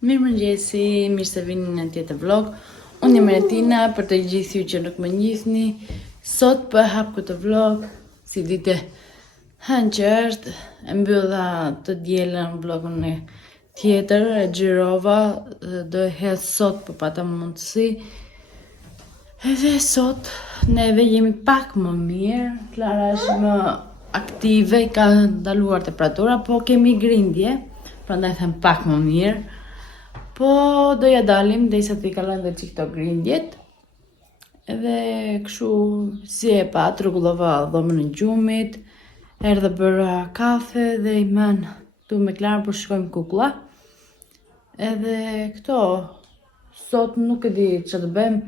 Mirëmëngjesi, mirë se vini në tjetër vlog. Unë jam Retina, për të gjithë ju që nuk më njihni. Sot po e hap këtë vlog, si dite hënë që është, e mbylla të dielën vlogun e tjetër, e xhirova, do e hedh sot për pata mundësi. Edhe sot neve jemi pak më mirë, Klara është më aktive, ka ndaluar temperatura, po kemi grindje, prandaj them pak më mirë. Po doja dalim derisa të i kalojnë dhe çik këto grindjet. Edhe kështu si e pa, rregullova dhomën e gjumit, erdhe bëra kafe dhe i men tu me Klarën për shkojmë kukulla. Edhe këto, sot nuk e di që të bëjmë,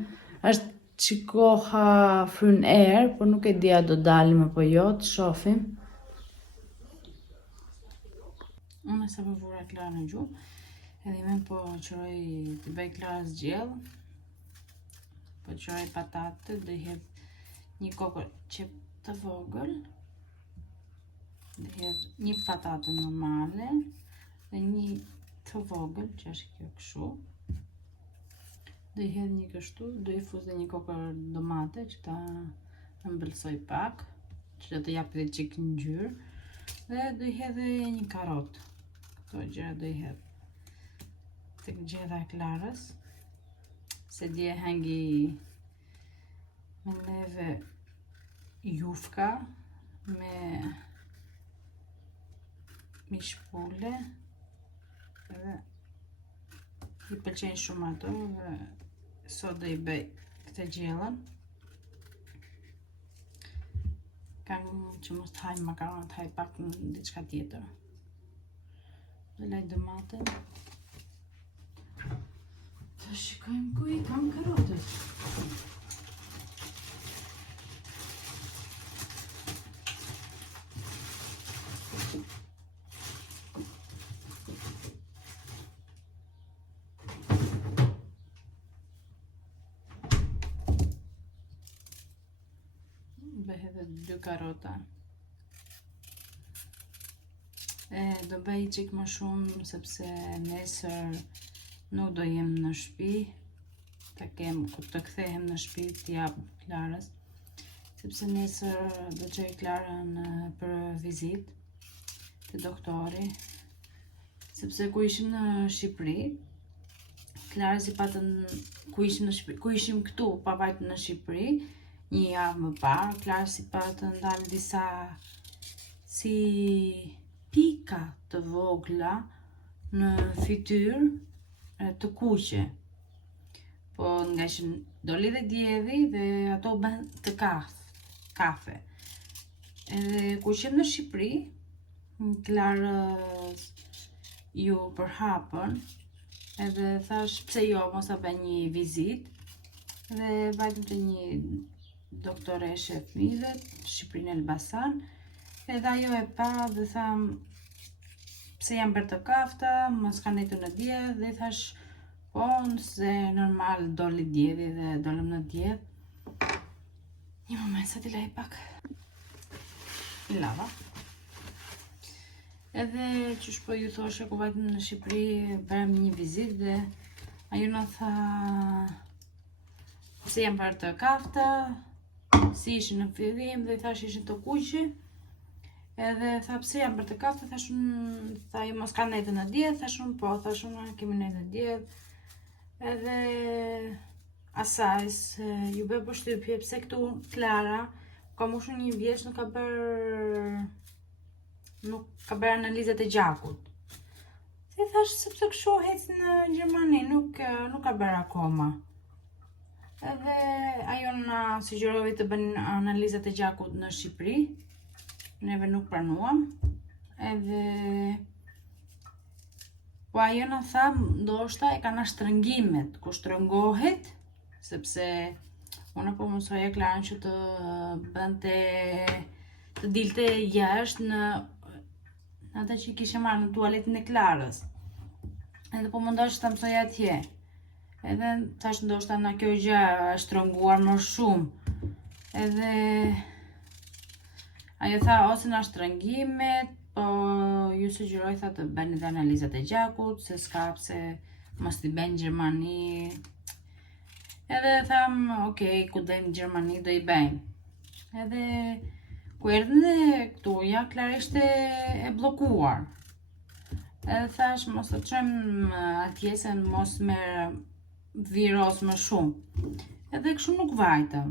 është që koha fryn erë, por nuk e di a do dalim apo jo, të shohim. Unë sa po vura Klarën në gjumë, edhe i men po qëroj të bëj Klarës gjellë, po qëroj patate, dhe i hedh një kokër qep të vogël, dhe i hedh një patate normale, dhe një të vogël, që është kjo kështu, dhe i hedh një kështu, do i fuz dhe një kokër domate, që ta mbëlsoj pak, që të japi dhe qik ngjyrë, dhe do i hedh dhe një karot, këto gjëra do i hedh të gjera e Klarës, se dje hengi me neve jufka me mishpule, edhe i pëlqenj shumë ato, dhe sot do i bëj këtë gjellën. Kam që mos të haj makaron, të haj pak në diçka tjetër. Dhe laj domaten. Të shikojmë ku i kam karotët. Bëhe edhe 2 karota. Do bëj qik më shumë sepse nesër nuk do jem në shtëpi, të kthehem në shtëpi të jap Klarës, sepse nesër do çoj Klarën për vizitë te doktori, sepse ku ishim në Shqipëri, Klara si patën ku ishim këtu pavajt në Shqipëri, një javë më parë, Klara si patën dalë disa si pika të vogla në fytyrë të kuqe, po nga ishim doli dhe djedhi dhe ato bën të kafe. Edhe ku ishim në Shqipëri, Klarës ju përhapën, edhe thash pse jo mos ta bëj një vizitë, dhe vajtëm te një doktoreshe e fëmijëve, Shqipërinë Elbasan, edhe ajo e pa dhe tham pse jam bërë të kafta, mos ka netur në djedh, dhe i thash po, se normal doli djedhi dhe dolëm në djedh. Një moment sa t'i laj pak. I lava. Edhe që shpo ju thoshe ku vajtëm në Shqipëri, bërëm një vizit dhe ajo në tha pse jam bërë të kafta, si ishin në fillim, dhe i thash ishin të kuqe. Edhe tha pse jam bërë të kafta, thashun, tha ju mos ka netë në djedh, thashun po, thashun kemi netë në djedh. Edhe asaj se ju bë përshtypje pse këtu Klara ka moshur 1 vjeç nuk ka bërë analizat e gjakut. Dhe thash sepse kështu ecë në Gjermani, nuk ka bërë akoma. Edhe ajo na sugjeroi të bënin analizat e gjakut në Shqipëri. Neve nuk pranuam. Edhe po ajo në tha, ndoshta e kanë shtrëngimet, ku shtrëngohet, sepse unë po mësoja Klarën që të dilte jashtë në atë që kishe marrë në tualetin e Klarës. Edhe po mundosh të mësoja atje. Edhe thash ndoshta na kjo gjë është shtrënguar më shumë. Edhe ajo tha ose na shtrëngimet, po ju sugjeroj tha të bëni dhe analizat e gjakut, se s'ka pse mos t'i bëjnë në Gjermani. Edhe tham, okej, ku dhe në Gjermani do i bëjnë. Edhe ku erdhën dhe këtu, ja klarisht e blokuar. Edhe thash, mos të qëmë atje se mos merë virus më shumë. Edhe kështu nuk vajtëm.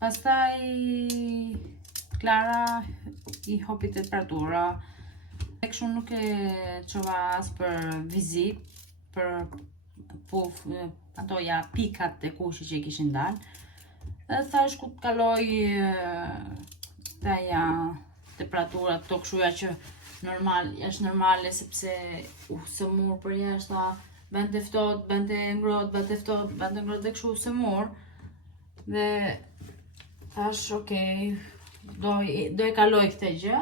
Pastaj Klara i hopi temperatura. Edhe kështu nuk e qova as për vizit, për puf, ato ja pikat e kushi që i kishin dalë. Edhe thash ku të kaloj ja temperatura të këshuja që është normale sepse sëmur për jashta, bënd të ftohtë, bënd të ngrohtë, bënd të ftohtë, bënd të ngrohtë dhe këshu sëmur. Dhe thash, okej, do e kaloj këtë gjë.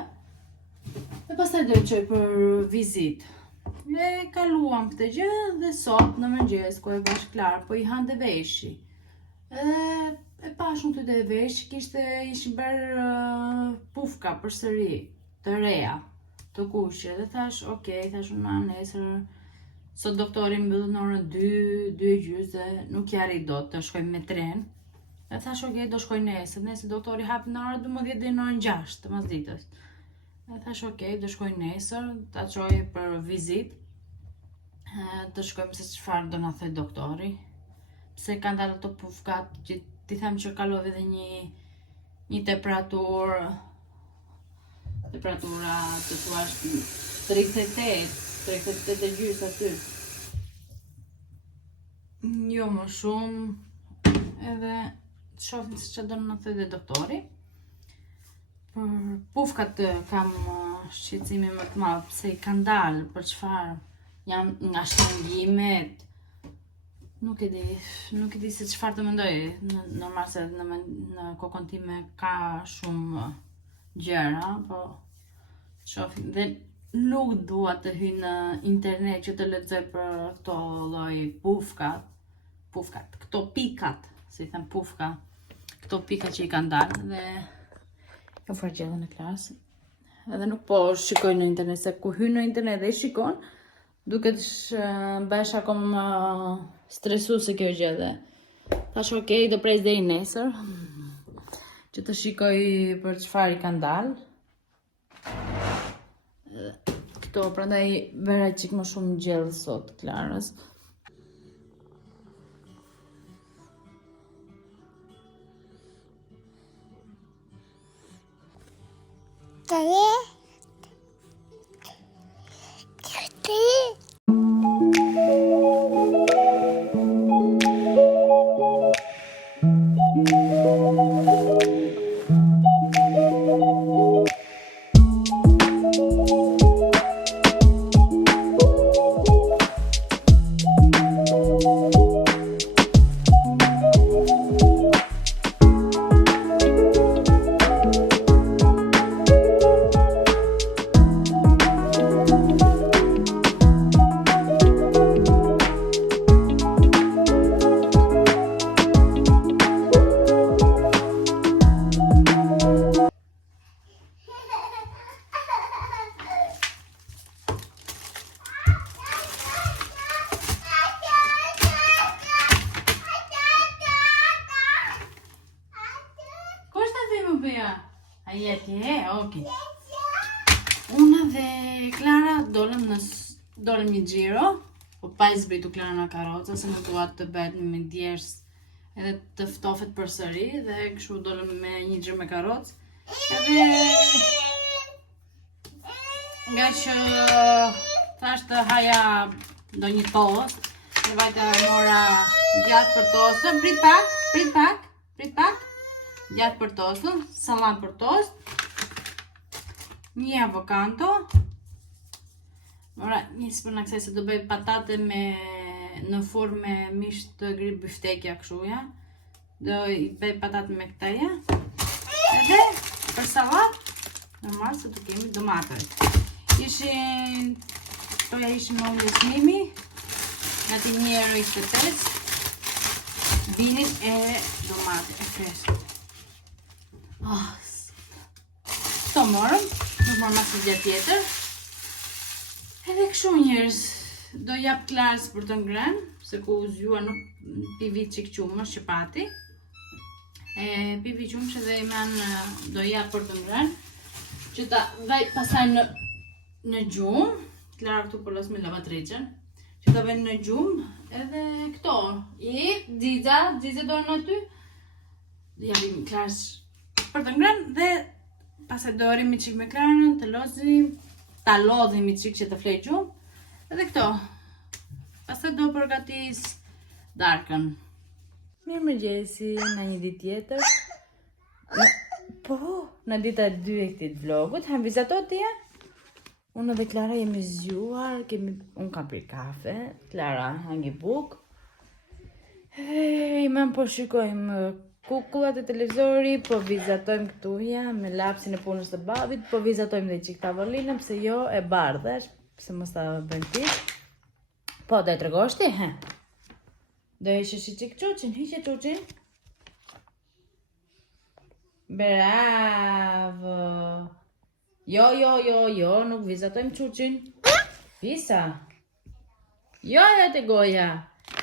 Dhe pastaj do e qoj për vizit. E kaluam këtë gjë dhe sot në mëngjes, ku e bash Klarë, po i hante veshi. E pashun të dhe vesh, ishin bërë pufka për sëri, të reja, të kushje. Dhe thash, okej, thash unë nesër, sot doktori mbyllet në orën 2:30 dhe nuk jari do të shkojmë me tren. Dhe thash, okej, do shkoj nesër. Nesër doktori hapë në orën 12 dhe në orën 6 të mësditës. Dhe thash, okej, do shkoj nesër, ta qoj për vizit. Të shkojmë se çfarë do na thoj doktori. Pse kanë dalë ato pufkat, që ti them që kalove dhe një temperatura të thuash 38 e gjys aty. Jo më shumë. Edhe shohim se çfarë do na thoj dhe doktori. Për pufkat kam shqetësimi më të madh, pse i kanë dalë, për çfarë? Janë nga shtrëngimet. Nuk e di se çfarë të mendoj. Normal se në kokën time ka shumë gjëra, po shohim. Dhe nuk dua të hyj në internet që të lexoj për këto lloj pufkat, këto pikat, si i them pufka, këto pikat që i kanë dalë dhe jo fragjelën e klasë. Edhe nuk po shikoj në internet, se ku hyj në internet dhe i shikon, duket bëhesh akoma stresuese kjo gjë dhe thash okej, do pres deri nesër që të shikoj për çfarë i kanë dalë. Këto prandaj vera çik më shumë gjellë sot Klarës. A jeti, okej. Unë dhe Klara dolëm një xhiro, po pa i zbritu Klara në karroca, se nuk dua të bëhet me djers edhe të ftofet përsëri, dhe kështu dolëm me një xhiro me karrocë. Edhe nga që thash të haja ndonjë tost, dhe vajta mora gjatë për tostën, prit pak. Gjatë për tostën, sallam për tost, një avokado. Ora, një spërna kësaj se do bëj patate në formë me mish të grip biftekja këshuja. Do i bëj patate me këtaja. Edhe për sallat, normal se të kemi domate. Toja ishin me ulje çmimi, nga ti 1,25 €, binit e domate e freskët. Këto morëm, nuk morëm asë gjë tjetër. Edhe kështu njerëz, do jap Klarës për të ngrënë, se ku zgjua nuk pivi çik qumësh që pati. Pivi qumësh edhe imen do jap për të ngrënë, që ta vaj pasaj në gjumë. Klara këtu po los me lavatriçën, që ta vën në gjumë, edhe këto. Xhixa dorën aty. Do japim Klarës për të ngrënë dhe pastaj do rrim çik me Klarën, ta lodhim çik që të flej gjumë. Edhe këto. Pastaj do përgatis darkën. Mirëmëngjesi, në një ditë tjetër. Në dita e 2 e këtij vlogut, hem vizatot tje. Unë dhe Klara jemi zgjuar, unë kam pirë kafe, Klara hangi buk. Imen po shikojmë kukullat e televizori, po vizatojmë këtuja me lapsin e punës të babit, po vizatojmë dhe qik tavolinën, pse jo e bardhesh, pse mos ta bëjmë ti. Po, do e tregosh ti, he? Do e sheshi qik quqin, hiqe quqin. Bravo! Jo, nuk vizatojmë quqin. Pisa. Jo, te goja.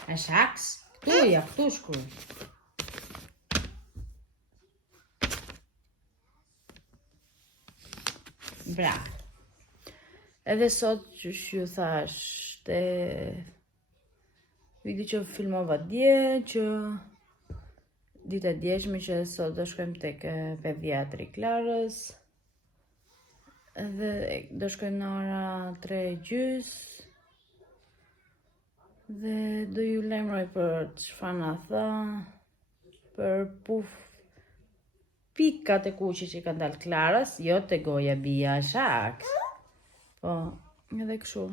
A shaks? Këtu shkruj. Bravo. Edhe sot që ju thash te video që filmova dje, që dita e djeshme që sot do shkojmë tek pediatri Klarës. Edhe do shkojmë në ora 3:30. Dhe do ju lajmëroj për çfarë na tha, për pikat e kuqe që ka dalë Klarës, jo te goja bia shaks. Po, edhe kështu.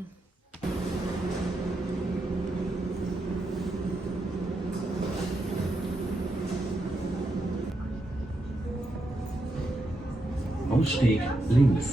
Ausstieg links.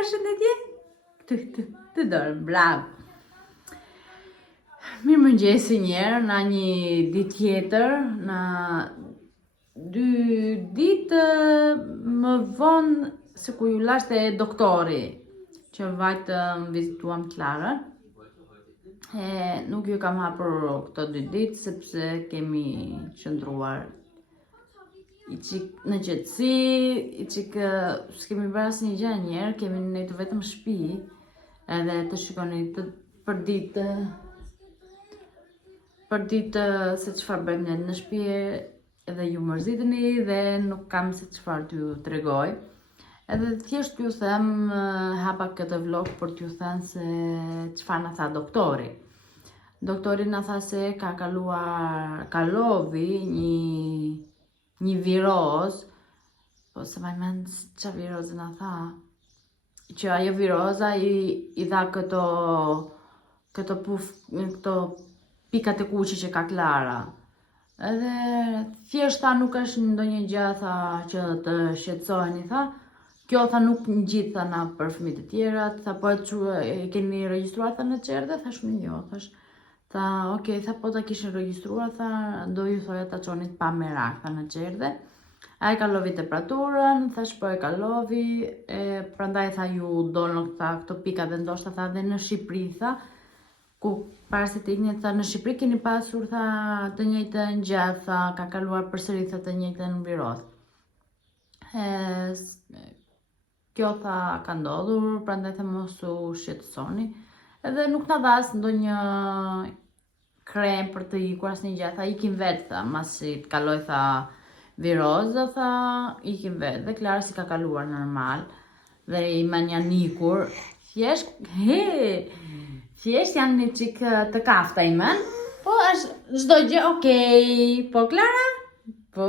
Përshëndetje. Të dorë, bravo. Mirëmëngjesi njerë, në një ditë tjetër, në 2 ditë më vonë se ku ju lashte doktori, që vajtë vizituam Klarën. Nuk ju kam hapur këto 2 ditë, sepse kemi qëndruar në qetësi, s'kemi bërë asnjë gjë njerë, kemi nejtë vetëm shtëpi, edhe të shikoni për ditë se çfarë bëjmë në shtëpi, edhe ju mërziteni dhe nuk kam se çfarë t'ju tregoj. Edhe thjesht ju them, hapa këtë vlog për t'ju thënë se çfarë na tha doktori. Doktori na tha se kalovi një viroz, po se vaj mend qa virozë na tha, që ajo viroza i dha këto pikat e kuqe që ka Klara. Edhe thjesht tha nuk është ndonjë gjë tha që të shqetësoheni tha. Kjo tha nuk ngjit tha na për fëmijët e tjera, tha po e keni regjistruar tha në çerdhe, thash më jo, thash. Tha, okej, tha po ta kishin regjistruar, tha, do ju thoja ta çonit pa merak, tha në çerdhe. A e kalovi temperaturën, thash po e kalovi, prandaj tha ju dolën këto pika dhe ndoshta tha dhe në Shqipëri, tha, ku para se të ikni, tha në Shqipëri keni pasur, tha, të njëjtën gjë, tha, ka kaluar përsëri tha të njëjtën viroz. Kjo tha ka ndodhur, prandaj tha mos u shqetësoni. Edhe nuk na dha as ndonjë krem për të ikur asnjë gjë, tha ikim vetë, tha, masi të kaloj tha viroza, tha ikim vetë. Dhe Klara si ka kaluar normal dhe i janë ikur. Thjesht janë një çik të kafta imen, po është çdo gjë okej. Po Klara? Po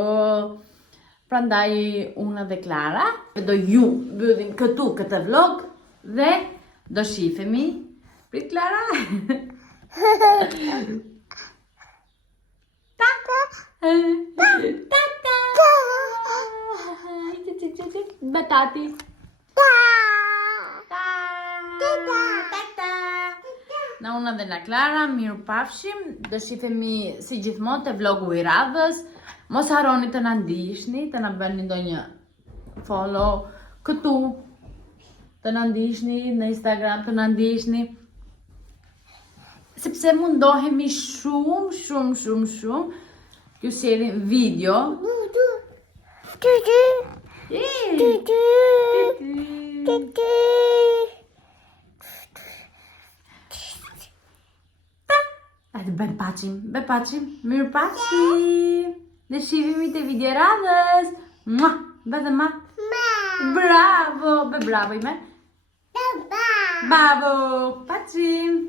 prandaj unë dhe Klara do ju mbyllim këtë vlog dhe do shifemi. Prit Klara? Tata! Batati! Na una dhe na Klara, miru pafshim, do shifemi si gjithmonë te vlogu i radhës. Mos harroni të na ndiqni, të na bëni ndonjë follow këtu, të na ndiqni në Instagram, të na ndiqni. Sepse mundohemi shumë ju sjellin video. Hajde bë pacim, mirë pacim. Ne shihemi te video radhës. Bë dhe ma. Bravo, bravo ime. Bravo, pacim.